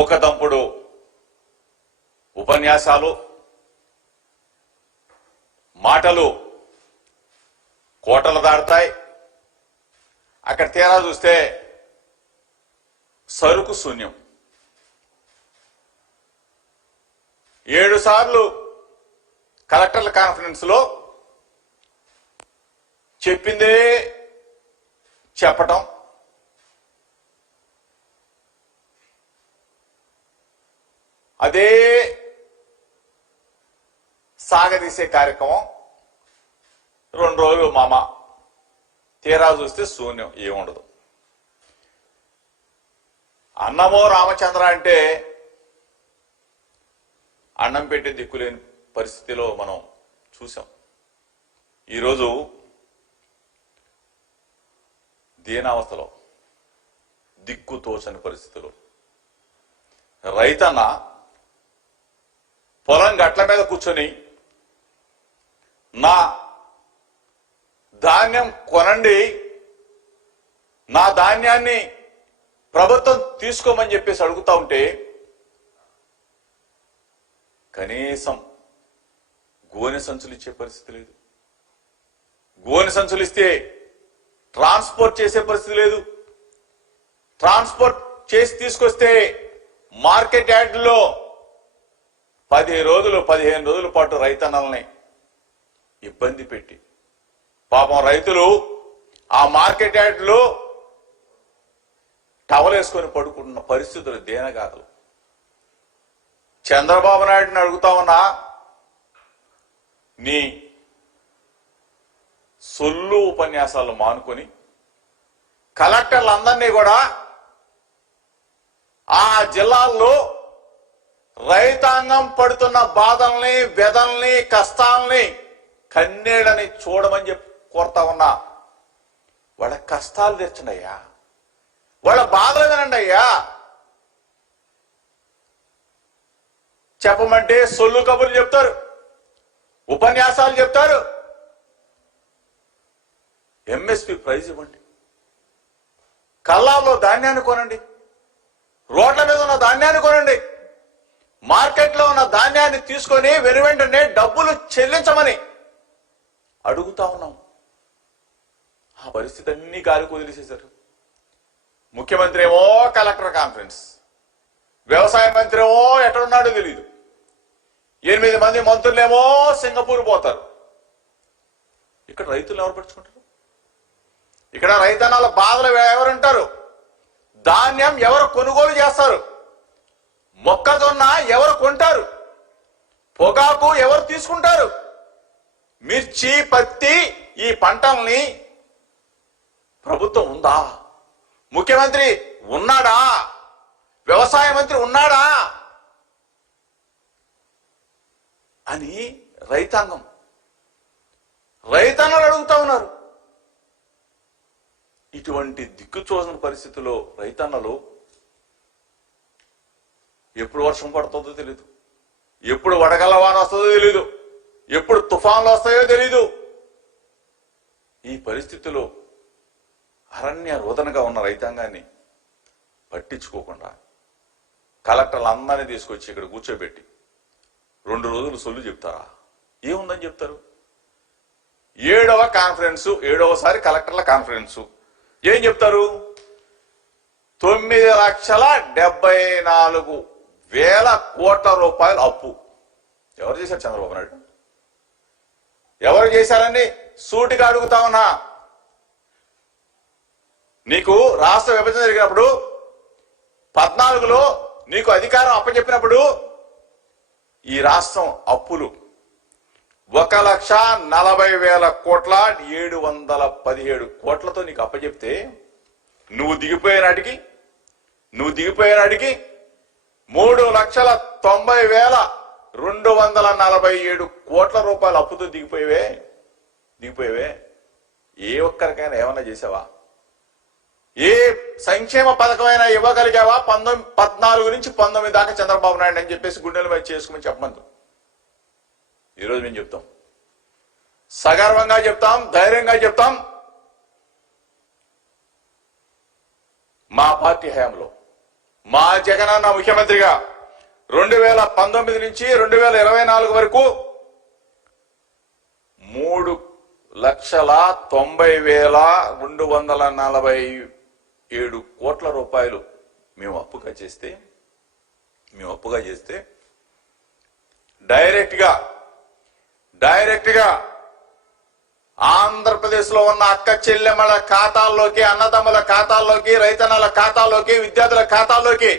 ఊకదంపుడు ఉపన్యాసాలు, మాటలు కోటలు దాడతాయి. అక్కడ తీరా చూస్తే సరుకు శూన్యం. 7 సార్లు కలెక్టర్ల కాన్ఫరెన్స్ లో చెప్పిందే చెప్పటం, అదే సాగదీసే కార్యక్రమం. 2 రోజులు మామ, తీరా చూస్తే శూన్యం, ఏముండదు. అన్నమో రామచంద్ర అంటే అన్నం పెట్టే దిక్కులేని పరిస్థితిలో మనం చూసాం. ఈరోజు దీనావస్థలో, దిక్కు తోచని పరిస్థితిలో రైతన్న పొలం గట్ల మీద కూర్చొని నా ధాన్యం కొనండి, నా ధాన్యాన్ని ప్రభుత్వం తీసుకోమని చెప్పేసి అడుగుతా ఉంటే కనీసం గోనె సంచులు ఇచ్చే పరిస్థితి లేదు. గోనె సంచులు ఇస్తే ట్రాన్స్పోర్ట్ చేసే పరిస్థితి లేదు. ట్రాన్స్పోర్ట్ చేసి తీసుకొస్తే మార్కెట్ యార్డులో 10 రోజులు 15 రోజుల పాటు రైతన్నల్ని ఇబ్బంది పెట్టి పాపం రైతులు ఆ మార్కెట్ యార్డులో టవల్ వేసుకొని పడుకుంటున్న పరిస్థితులు దేనగాథలు. చంద్రబాబు నాయుడిని అడుగుతా ఉన్నా, నీ సొల్లు ఉపన్యాసాలు మానుకొని కలెక్టర్లందరినీ కూడా ఆ జిల్లాల్లో రైతాంగం పడుతున్న బాధల్ని, వ్యధల్ని, కష్టాలని కన్నీళ్ళని చూడమని చెప్పి కోరుతా ఉన్నా. వాళ్ళ కష్టాలు తెచ్చండి అయ్యా, వాళ్ళ బాధలు వినండి అయ్యా. చెప్పమంటే సొల్లు కబుర్లు చెప్తారు, ఉపన్యాసాలు చెప్తారు. ఎంఎస్పి ప్రైజ్ ఇవ్వండి, కల్లాల్లో ధాన్యాన్ని కొనండి, రోడ్ల మీద ఉన్న ధాన్యాన్ని కొనండి, మార్కెట్లో ఉన్న ధాన్యాన్ని తీసుకొని వెనువెంటనే డబ్బులు చెల్లించమని అడుగుతా ఉన్నాం. ఆ పరిస్థితి అన్ని గాలికి వదిలేసేశారు. ముఖ్యమంత్రి ఏమో కలెక్టర్ కాన్ఫరెన్స్, వ్యవసాయ మంత్రి ఏమో ఎక్కడున్నాడో తెలియదు, 8 మంది మంత్రులేమో సింగపూర్ పోతారు. ఇక్కడ రైతులు ఎవరు పడుచుకుంటారు? ఇక్కడ రైతన్నల బాధలు ఎవరుంటారు? ధాన్యం ఎవరు కొనుగోలు చేస్తారు? మొక్కజొన్న ఎవరు కొంటారు? పొగాకు ఎవరు తీసుకుంటారు? మిర్చి, పత్తి, ఈ పంటల్ని ప్రభుత్వం ఉందా? ముఖ్యమంత్రి ఉన్నాడా? వ్యవసాయ మంత్రి ఉన్నాడా అని రైతన్నలు అడుగుతా ఉన్నారు. ఇటువంటి దిక్కుచోసిన పరిస్థితుల్లో రైతన్నలు ఎప్పుడు వర్షం పడుతుందో తెలీదు, ఎప్పుడు వడగలవాన వస్తుందో తెలీదు, ఎప్పుడు తుఫాన్లు వస్తాయో తెలీదు. ఈ పరిస్థితిలో అరణ్య రోదనగా ఉన్న రైతాంగాన్ని పట్టించుకోకుండా కలెక్టర్లు అందరినీ తీసుకొచ్చి ఇక్కడ కూర్చోబెట్టి 2 రోజులు సొల్లు చెప్తారా? ఏముందని చెప్తారు? 7వ కాన్ఫరెన్స్, 7వసారి కలెక్టర్ల కాన్ఫరెన్స్. ఏం చెప్తారు? 9,74,000 కోట్ల రూపాయలు అప్పు. ఎవరు చేశారు? చంద్రబాబు నాయుడు. ఎవరు చేశారని సూటిగా అడుగుతా ఉన్నా. నీకు రాష్ట్ర విభజన జరిగినప్పుడు 14లో నీకు అధికారం అప్పచెప్పినప్పుడు ఈ రాష్ట్రం అప్పులు 1,40,000 కోట్ల 717 కోట్లతో నీకు అప్పచెప్తే నువ్వు దిగిపోయినాటికి 3,90,247 కోట్ల రూపాయల అప్పుతో దిగిపోయేవే. ఏ ఒక్కరికైనా ఏమన్నా చేసావా? ఏ సంక్షేమ పథకమైనా ఇవ్వగలిగావా? 14 నుంచి 19 దాకా చంద్రబాబు నాయుడు అని చెప్పేసి గుండెల మీద చేసుకోమని చెప్పమంది. ఈరోజు మేము చెప్తాం, సగర్వంగా చెప్తాం, ధైర్యంగా చెప్తాం. మా పార్టీ హయాంలో మా జగనన్న ముఖ్యమంత్రిగా 2019 నుంచి 2024 వరకు 3,90,247 కోట్ల రూపాయలు మేము అప్పుగా చేస్తే డైరెక్ట్ గా ఆంధ్రప్రదేశ్ లో ఉన్న అక్క చెల్లెమ్మల ఖాతాల్లోకి, అన్నదమ్ముల ఖాతాల్లోకి, రైతన్నల ఖాతాల్లోకి, విద్యార్థుల ఖాతాల్లోకి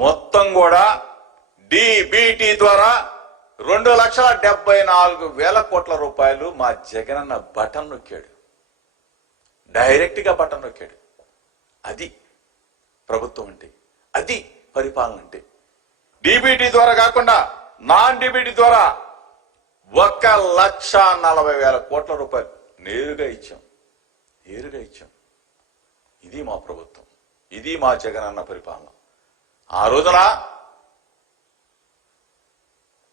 మొత్తం కూడా డిబిటి ద్వారా 2,74,000 కోట్ల రూపాయలు మా జగనన్న బటన్ నొక్కాడు. డైరెక్ట్ గా బటన్ నొక్కాడు. అది ప్రభుత్వం అంటే, అది పరిపాలన అంటే. డిబిటి ద్వారా కాకుండా నాన్ డిబిటి ద్వారా 1,40,000 కోట్ల రూపాయలు నేరుగా ఇచ్చాం. ఇది మా ప్రభుత్వం, ఇది మా జగనన్న పరిపాలన. ఆ రోజున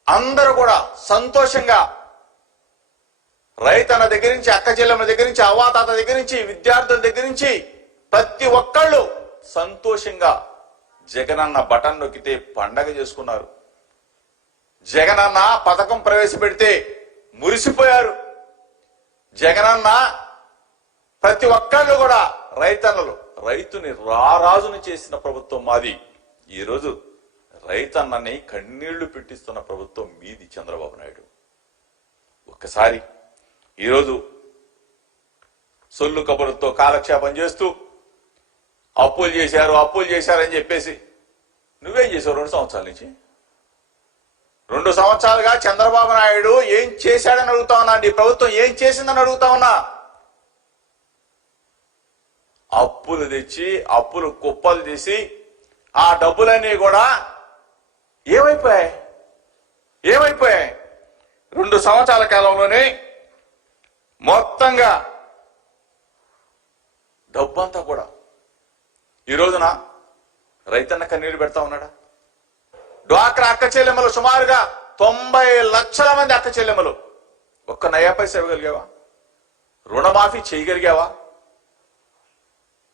అందరూ కూడా సంతోషంగా రైతన్న దగ్గర నుంచి, అక్క చెల్లెమ్మ దగ్గర నుంచి, అవ్వాతాత దగ్గర నుంచి, విద్యార్థుల దగ్గర నుంచి ప్రతి ఒక్కళ్ళు సంతోషంగా జగనన్న బటన్ నొక్కితే పండగ చేసుకున్నారు. జగనన్న పథకం ప్రవేశపెడితే మురిసిపోయారు. జగనన్న ప్రతి ఒక్కళ్ళు కూడా రైతుని రారాజుని చేసిన ప్రభుత్వం మాది. ఈరోజు రైతన్నని కన్నీళ్లు పెట్టిస్తున్న ప్రభుత్వం మీది చంద్రబాబు నాయుడు. ఒక్కసారి ఈరోజు సొల్లు కబుర్లతో కాలక్షేపం చేస్తూ అప్పులు చేశారని చెప్పేసి నువ్వేం చేసావు 2 సంవత్సరాల నుంచి? 2 సంవత్సరాలుగా చంద్రబాబు నాయుడు ఏం చేశాడని అడుగుతా ఉన్నా. నీ ప్రభుత్వం ఏం చేసిందని అడుగుతా ఉన్నా. అప్పులు తెచ్చి, అప్పులు కుప్పలు తీసి, ఆ డబ్బులన్నీ కూడా ఏమైపోయాయి? 2 సంవత్సరాల కాలంలోనే మొత్తంగా డబ్బంతా కూడా ఈ రోజున రైతన్న కన్నీరు పెడతా ఉన్నాడా? డ్వాక్రా అక్క చెల్లెమ్మలు సుమారుగా 90 లక్షల మంది అక్క చెల్లెమ్మలు ఒక్క నయా పైసా ఇవ్వగలిగావా? రుణమాఫీ చేయగలిగావా?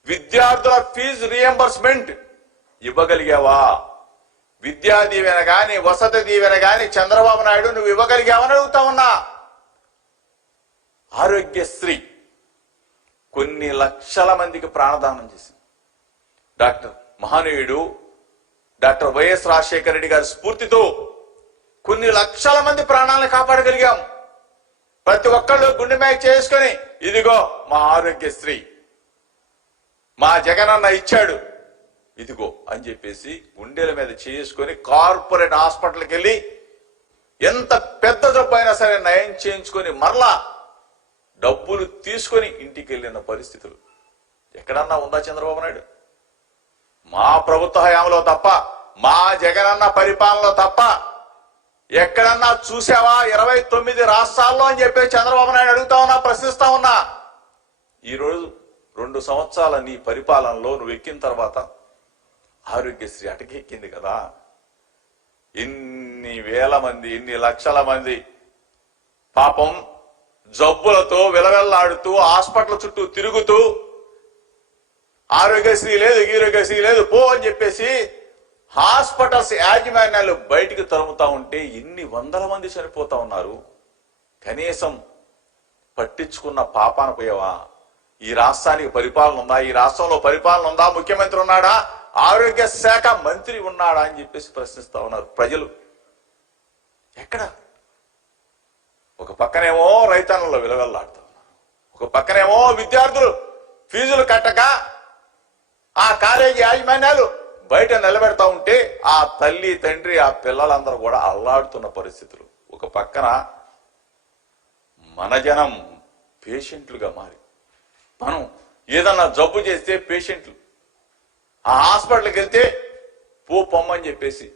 విద్యార్థుల ఫీజు రీఎంబర్స్మెంట్ ఇవ్వగలిగావా? విద్యా దీవెన గాని, వసతి దీవెన గాని చంద్రబాబు నాయుడు నువ్వు ఇవ్వగలిగావని అడుగుతా ఉన్నా. ఆరోగ్యశ్రీ కొన్ని లక్షల మందికి ప్రాణదానం చేసింది. మహనీయుడు డాక్టర్ వైఎస్ రాజశేఖర రెడ్డి గారి స్ఫూర్తితో కొన్ని లక్షల మంది ప్రాణాలను కాపాడగలిగాం. ప్రతి ఒక్కళ్ళు గుండె మీద చేసుకొని ఇదిగో మా ఆరోగ్యశ్రీ మా జగనన్న ఇచ్చాడు ఇదిగో అని చెప్పేసి గుండెల మీద చేసుకొని కార్పొరేట్ హాస్పిటల్కి వెళ్ళి ఎంత పెద్ద జబ్బు అయినా సరే నయం చేయించుకొని మరలా డబ్బులు తీసుకొని ఇంటికి వెళ్ళిన పరిస్థితులు ఎక్కడన్నా ఉందా చంద్రబాబు నాయుడు? మా ప్రభుత్వ హయాంలో తప్ప, మా జగనన్న పరిపాలనలో తప్ప ఎక్కడన్నా చూసావా 29 రాష్ట్రాల్లో అని చెప్పి చంద్రబాబు నాయుడు అడుగుతా ఉన్నా, ప్రశ్నిస్తా ఉన్నా. ఈరోజు 2 సంవత్సరాల నీ పరిపాలనలో నువ్వు ఎక్కిన తర్వాత ఆరోగ్యశ్రీ అటకెక్కింది కదా. ఇన్ని వేల మంది, ఇన్ని లక్షల మంది పాపం జబ్బులతో విలవెల్లాడుతూ హాస్పిటల్ చుట్టూ తిరుగుతూ ఆరోగ్యశ్రీ లేదు, గీరోగ్యశ్రీ లేదు పో అని చెప్పేసి హాస్పిటల్స్ యాజమాన్యాలు బయటికి తరుముతా ఉంటే ఎన్ని వందల మంది చనిపోతా ఉన్నారు. కనీసం పట్టించుకున్న పాపాన పోయావా? ఈ రాష్ట్రానికి పరిపాలన ఉందా? ఈ రాష్ట్రంలో పరిపాలన ఉందా? ముఖ్యమంత్రి ఉన్నాడా? ఆరోగ్య శాఖ మంత్రి ఉన్నాడా అని చెప్పేసి ప్రశ్నిస్తా ఉన్నారు ప్రజలు. ఎక్కడ? ఒక పక్కనేమో రైతన్నుల విలువెల్లాడుతా ఉన్నారు, ఒక పక్కనేమో విద్యార్థులు ఫీజులు కట్టక ఆ కాలేజీ యాజమాన్యాలు బయట నిలబెడతా ఉంటే ఆ తల్లి తండ్రి ఆ పిల్లలందరూ కూడా అల్లాడుతున్న పరిస్థితులు. ఒక పక్కన మన జనం పేషెంట్లుగా మారి, మనం ఏదన్నా జబ్బు చేస్తే పేషెంట్లు ఆ హాస్పిటల్కి వెళ్తే పొమ్మని చెప్పేసి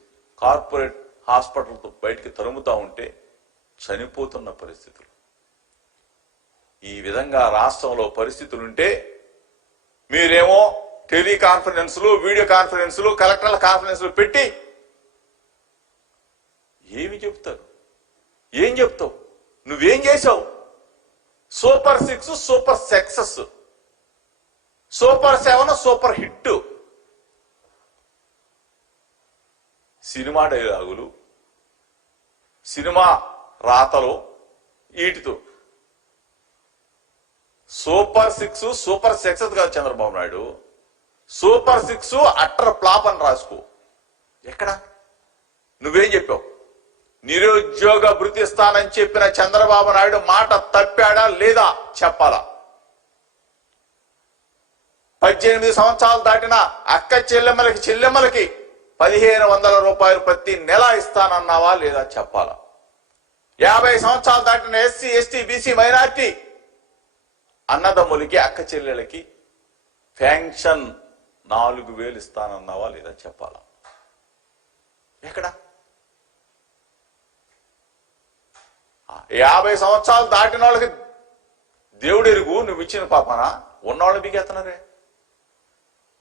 కార్పొరేట్ హాస్పిటల్తో బయటికి తరుముతా ఉంటే చనిపోతున్న పరిస్థితులు. ఈ విధంగా రాష్ట్రంలో పరిస్థితులుంటే మీరేమో టెలికాన్ఫరెన్స్లు, వీడియో కాన్ఫరెన్స్లు, కలెక్టర్ల కాన్ఫరెన్స్లు పెట్టి ఏమి చెప్తారు? ఏం చెప్తావు? నువ్వేం చేసావు? Super 6, super success. Super 7 super hit. Cinema డైలాగులు, సినిమా రాతలు వీటితో. సూపర్ 6 సూపర్ సక్సెస్ కాదు Chandrababu Naidu, super 6 utter flop అని రాసుకో. ఎక్కడ నువ్వేం చెప్పావు? నిరుద్యోగ భృతి ఇస్తానని చెప్పిన చంద్రబాబు నాయుడు మాట తప్పాడా లేదా చెప్పాలా? 18 సంవత్సరాలు దాటిన అక్క చెల్లెమ్మలకి 1500 రూపాయలు ప్రతి నెల ఇస్తానన్నావా లేదా చెప్పాలా? 50 సంవత్సరాలు దాటిన ఎస్సీ ఎస్టీ బీసీ మైనార్టీ అన్నదమ్ములకి అక్క చెల్లెలకి పెన్షన్ 4000 ఇస్తానన్నావా లేదా చెప్పాలా? ఎక్కడ? 50 సంవత్సరాలు దాటిన వాళ్ళకి దేవుడు ఎరుగు నువ్వు ఇచ్చిన పాపన. ఉన్నవాళ్ళు బీకేస్తున్నారే,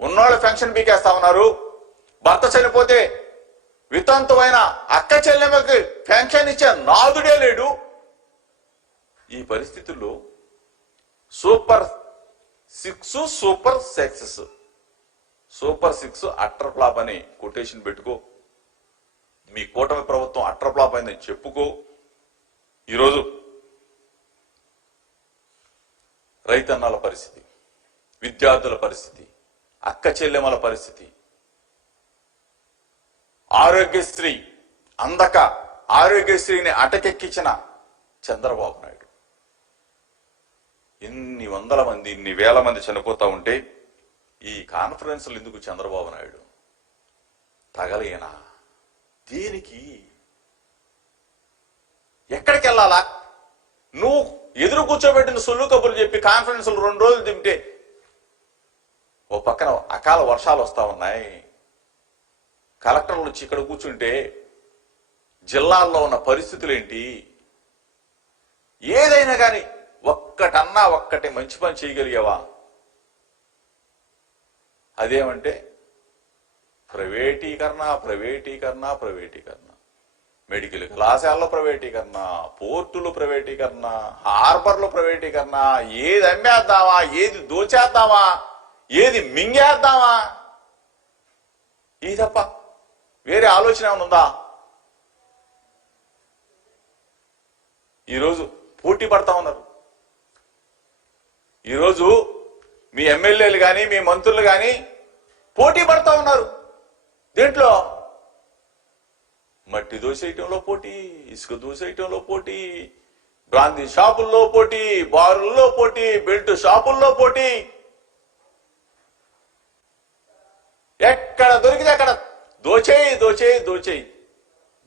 ఉన్నవాళ్ళు పెన్షన్ బీకేస్తా ఉన్నారు. భర్త చనిపోతే వితంతువైన అక్క చెల్లెమ్మకి పెన్షన్ ఇచ్చే నాదుడే లేడు. ఈ పరిస్థితుల్లో super 6 super success, super 6 utter flop అని కొటేషన్ పెట్టుకో. మీ కూటమి ప్రభుత్వం అట్టర్ ఫ్లాప్ అయిందని చెప్పుకో. ఈరోజు రైతన్నల పరిస్థితి, విద్యార్థుల పరిస్థితి, అక్క చెల్లెమ్మల పరిస్థితి, ఆరోగ్యశ్రీ అందక ఆరోగ్యశ్రీని అటకెక్కించిన చంద్రబాబు నాయుడు. ఇన్ని వందల మంది, ఇన్ని వేల మంది చనిపోతా ఉంటే ఈ కాన్ఫరెన్స్లు ఎందుకు చంద్రబాబు నాయుడు? తగలేనా? దేనికి? ఎక్కడికి వెళ్ళాలా? నువ్వు ఎదురు కూర్చోబెట్టిన సొల్లు కబుర్లు చెప్పి కాన్ఫరెన్స్లు 2 రోజులు తింటే ఓ పక్కన అకాల వర్షాలు వస్తా ఉన్నాయి. కలెక్టర్లు వచ్చి ఇక్కడ కూర్చుంటే జిల్లాల్లో ఉన్న పరిస్థితులు ఏంటి? ఏదైనా కానీ ఒక్కటి మంచి పని చేయగలిగావా? అదేమంటే ప్రైవేటీకరణ, ప్రైవేటీకరణ, ప్రైవేటీకరణ. మెడికల్ కళాశాలలో ప్రైవేటీకరణ, పోర్టులు ప్రైవేటీకరణ, హార్బర్లు ప్రైవేటీకరణ. ఏది అమ్మేద్దామా, ఏది దోచేద్దామా, ఏది మింగేద్దామా, ఇది తప్ప వేరే ఆలోచన ఏమైనా ఉందా? ఈరోజు పోటీ పడతా ఉన్నారు. ఈరోజు మీ ఎమ్మెల్యేలు కానీ మీ మంత్రులు కానీ పోటీ పడతా ఉన్నారు. దేంట్లో? మట్టి దోసేయటంలో పోటీ, ఇసుక దోసేయటంలో పోటీ, బ్రాందీ షాపుల్లో పోటీ, బారుల్లో పోటీ, బెల్ట్ షాపుల్లో పోటీ. ఎక్కడ దొరికితే అక్కడ దోచేయి.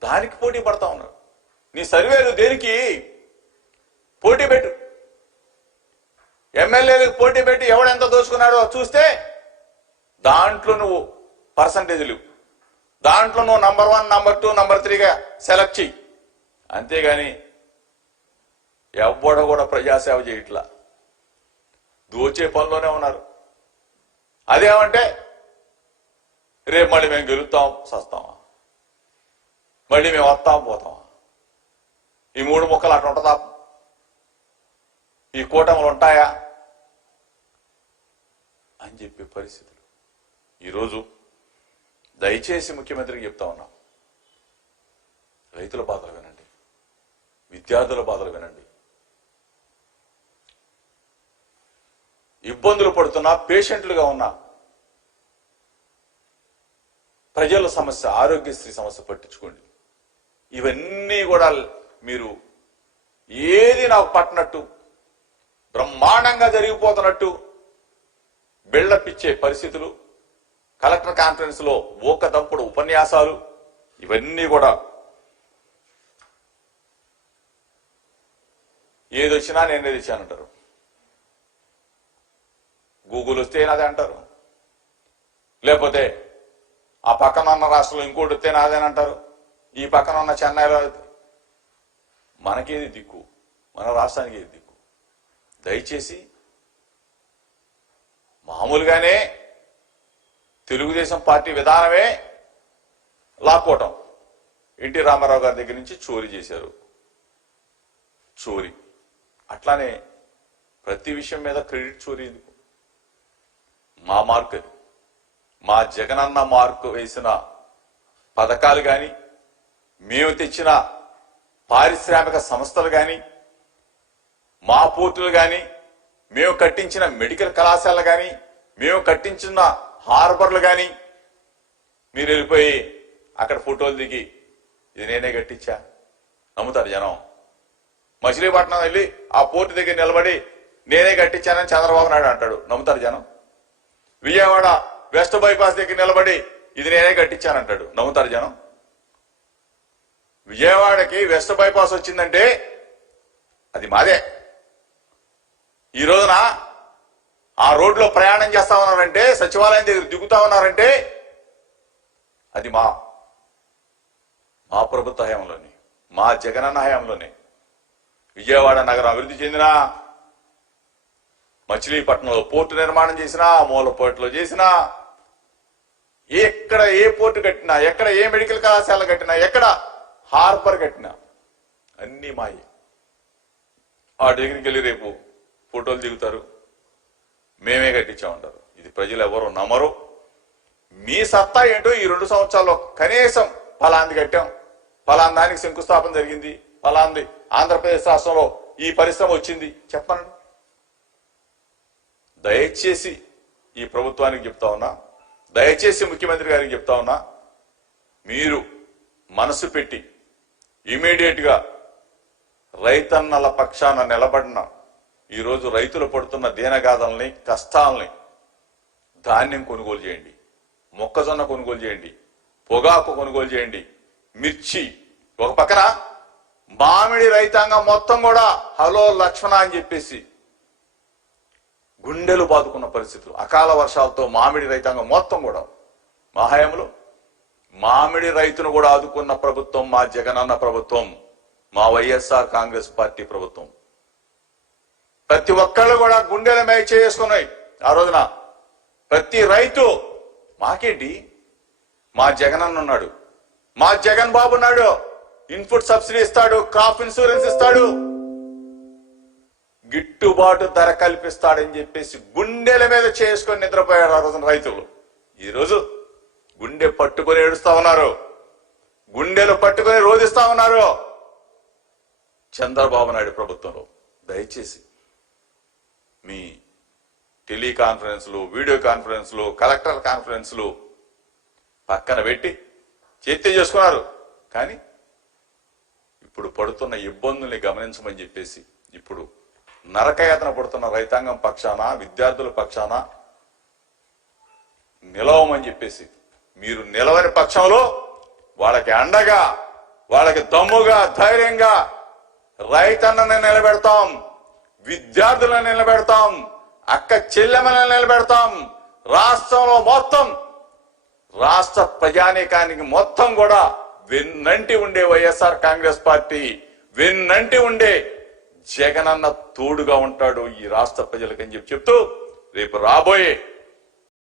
దానికి పోటీ పడతా ఉన్నారు. నీ సర్వేలు దేనికి? పోటీ పెట్టు. ఎమ్మెల్యేలకు పోటీ పెట్టి ఎవడెంత దోచుకున్నాడో చూస్తే దాంట్లో నువ్వు పర్సంటేజ్లు, దాంట్లో నువ్వు నంబర్ 1, నంబర్ 2, నంబర్ 3గా సెలెక్ట్ చెయ్యి. అంతేగాని ఎవ్వడ కూడా ప్రజాసేవ చేయట్లా, దోచే పనిలోనే ఉన్నారు. అదేమంటే రేపు మళ్ళీ మేము గెలుస్తాం సస్తామా, మళ్ళీ మేము వస్తాం పోతామా, ఈ 3 ముక్కలు అట్లా ఉంటుందా? ఈ కూటములు ఉంటాయా అని చెప్పే పరిస్థితులు. ఈరోజు దయచేసి ముఖ్యమంత్రికి చెప్తా ఉన్నాం, రైతుల బాధలు వినండి, విద్యార్థుల బాధలు వినండి. ఇబ్బందులు పడుతున్న పేషెంట్లుగా ఉన్న ప్రజల సమస్య, ఆరోగ్యశ్రీ సమస్య పట్టించుకోండి. ఇవన్నీ కూడా మీరు ఏది నాకు పట్టినట్టు బ్రహ్మాండంగా జరిగిపోతున్నట్టు బిల్డప్ ఇచ్చే పరిస్థితులు, కలెక్టర్ కాన్ఫరెన్స్ లో ఊకదంపుడు ఉపన్యాసాలు, ఇవన్నీ కూడా ఏదొచ్చినా నేనే తెచ్చానంటారు. గూగుల్ వస్తే నాదే అంటారు, లేకపోతే ఆ పక్కన ఉన్న రాష్ట్రంలో ఇంకోటి వస్తే నాదేనంటారు, ఈ పక్కన ఉన్న చెన్నైలో. మనకేది దిక్కు? మన రాష్ట్రానికి ఏది దిక్కు? దయచేసి మామూలుగానే తెలుగుదేశం పార్టీ విధానమే లాక్కోవటం. ఎన్టీ రామారావు గారి దగ్గర నుంచి చోరీ చేశారు, చోరీ. అట్లానే ప్రతి విషయం మీద క్రెడిట్ చోరీ ఎందుకు? మా మార్కు, మా జగనన్న మార్కు వేసిన పథకాలు కానీ, మేము తెచ్చిన పారిశ్రామిక సంస్థలు కానీ, మా పోర్టులు కానీ, మేము కట్టించిన మెడికల్ కళాశాలలు కానీ, మేము కట్టించిన హార్బర్లు కానీ, మీరు వెళ్ళిపోయి అక్కడ ఫోటోలు దిగి ఇది నేనే కట్టించా నమ్ముతారు జనం. మచిలీపట్నం వెళ్ళి ఆ పోర్టు దగ్గర నిలబడి నేనే కట్టించానని చంద్రబాబు నాయుడు అంటాడు, నమ్ముతారు జనం. విజయవాడ వెస్ట్ బైపాస్ దగ్గర నిలబడి ఇది నేనే కట్టించానంటాడు, నమ్ముతారు జనం. విజయవాడకి వెస్ట్ బైపాస్ వచ్చిందంటే అది మాదే. ఈ రోజున ఆ రోడ్లో ప్రయాణం చేస్తా ఉన్నారంటే, సచివాలయం దగ్గర దిగుతా ఉన్నారంటే అది మా ప్రభుత్వ హయాంలోనే, మా జగనన్న హయాంలోనే. విజయవాడ నగరం అభివృద్ధి చెందినా, మచిలీపట్నంలో పోర్టు నిర్మాణం చేసినా, మూలపోర్టులో చేసినా, ఎక్కడ ఏ పోర్టు కట్టినా, ఎక్కడ ఏ మెడికల్ కళాశాల కట్టినా, ఎక్కడ హార్బర్ కట్టినా అన్నీ మాయే. ఆ దగ్గరికి వెళ్ళి రేపు ఫోటోలు దిగుతారు, మేమే కట్టించామంటారు. ఇది ప్రజలు ఎవరు నమ్మరు. మీ సత్తా ఏంటో ఈ 2 సంవత్సరాల్లో కనీసం ఫలాంది కట్టాం, ఫలాన్ దానికి శంకుస్థాపన జరిగింది, ఫలాంది ఆంధ్రప్రదేశ్ రాష్ట్రంలో ఈ పరిశ్రమ వచ్చింది చెప్పండి. దయచేసి ఈ ప్రభుత్వానికి చెప్తా ఉన్నా, దయచేసి ముఖ్యమంత్రి గారికి చెప్తా ఉన్నా, మీరు మనసు పెట్టి ఇమీడియట్ గా రైతన్నల పక్షాన నిలబడిన, ఈరోజు రైతులు పడుతున్న దీనగాథల్ని, కష్టాలని, ధాన్యం కొనుగోలు చేయండి, మొక్కజొన్న కొనుగోలు చేయండి, పొగాకు కొనుగోలు చేయండి, మిర్చి. ఒక పక్కన మామిడి రైతాంగం మొత్తం కూడా హలో లక్ష్మణ అని చెప్పేసి గుండెలు బాదుకున్న పరిస్థితులు, అకాల వర్షాలతో మామిడి రైతాంగం మొత్తం కూడా మా హయాంలో మామిడి రైతును కూడా ఆదుకున్న ప్రభుత్వం మా జగనన్న ప్రభుత్వం, మా వైఎస్ఆర్ కాంగ్రెస్ పార్టీ ప్రభుత్వం. ప్రతి ఒక్కళ్ళు కూడా గుండెల మీద చేసుకున్నాయి ఆ రోజున. ప్రతి రైతు మాకేంటి, మా జగనన్న ఉన్నాడు, మా జగన్ బాబు ఉన్నాడు, ఇన్పుట్ సబ్సిడీ ఇస్తాడు, క్రాప్ ఇన్సూరెన్స్ ఇస్తాడు, గిట్టుబాటు ధర కల్పిస్తాడని చెప్పేసి గుండెల మీద చేసుకొని నిద్రపోయారు ఆ రోజున రైతులు. ఈరోజు గుండె పట్టుకొని ఏడుస్తా ఉన్నారు, గుండెలు పట్టుకొని రోధిస్తా ఉన్నారు చంద్రబాబు నాయుడు ప్రభుత్వంలో. దయచేసి మీ టెలికాన్ఫరెన్స్లు, వీడియో కాన్ఫరెన్స్లు, కలెక్టర్ కాన్ఫరెన్స్లు పక్కన పెట్టి చర్చ చేసుకున్నారు. కానీ ఇప్పుడు పడుతున్న ఇబ్బందుల్ని గమనించమని చెప్పేసి, ఇప్పుడు నరకయాతన పడుతున్న రైతాంగం పక్షాన, విద్యార్థుల పక్షాన నిలవమని చెప్పేసి, మీరు నిలవని పక్షంలో వాళ్ళకి అండగా, వాళ్ళకి దమ్ముగా, ధైర్యంగా రైతన్నని నిలబెడతాం, విద్యార్థులను నిలబెడతాం, అక్క చెల్లెమ్మలను నిలబెడతాం. రాష్ట్రంలో మొత్తం రాష్ట్ర ప్రజానీకానికి మొత్తం కూడా వెన్నంటి ఉండే వైఎస్ఆర్ కాంగ్రెస్ పార్టీ, వెన్నంటి ఉండే జగనన్న తోడుగా ఉంటాడు ఈ రాష్ట్ర ప్రజలకని చెప్తూ రేపు రాబోయే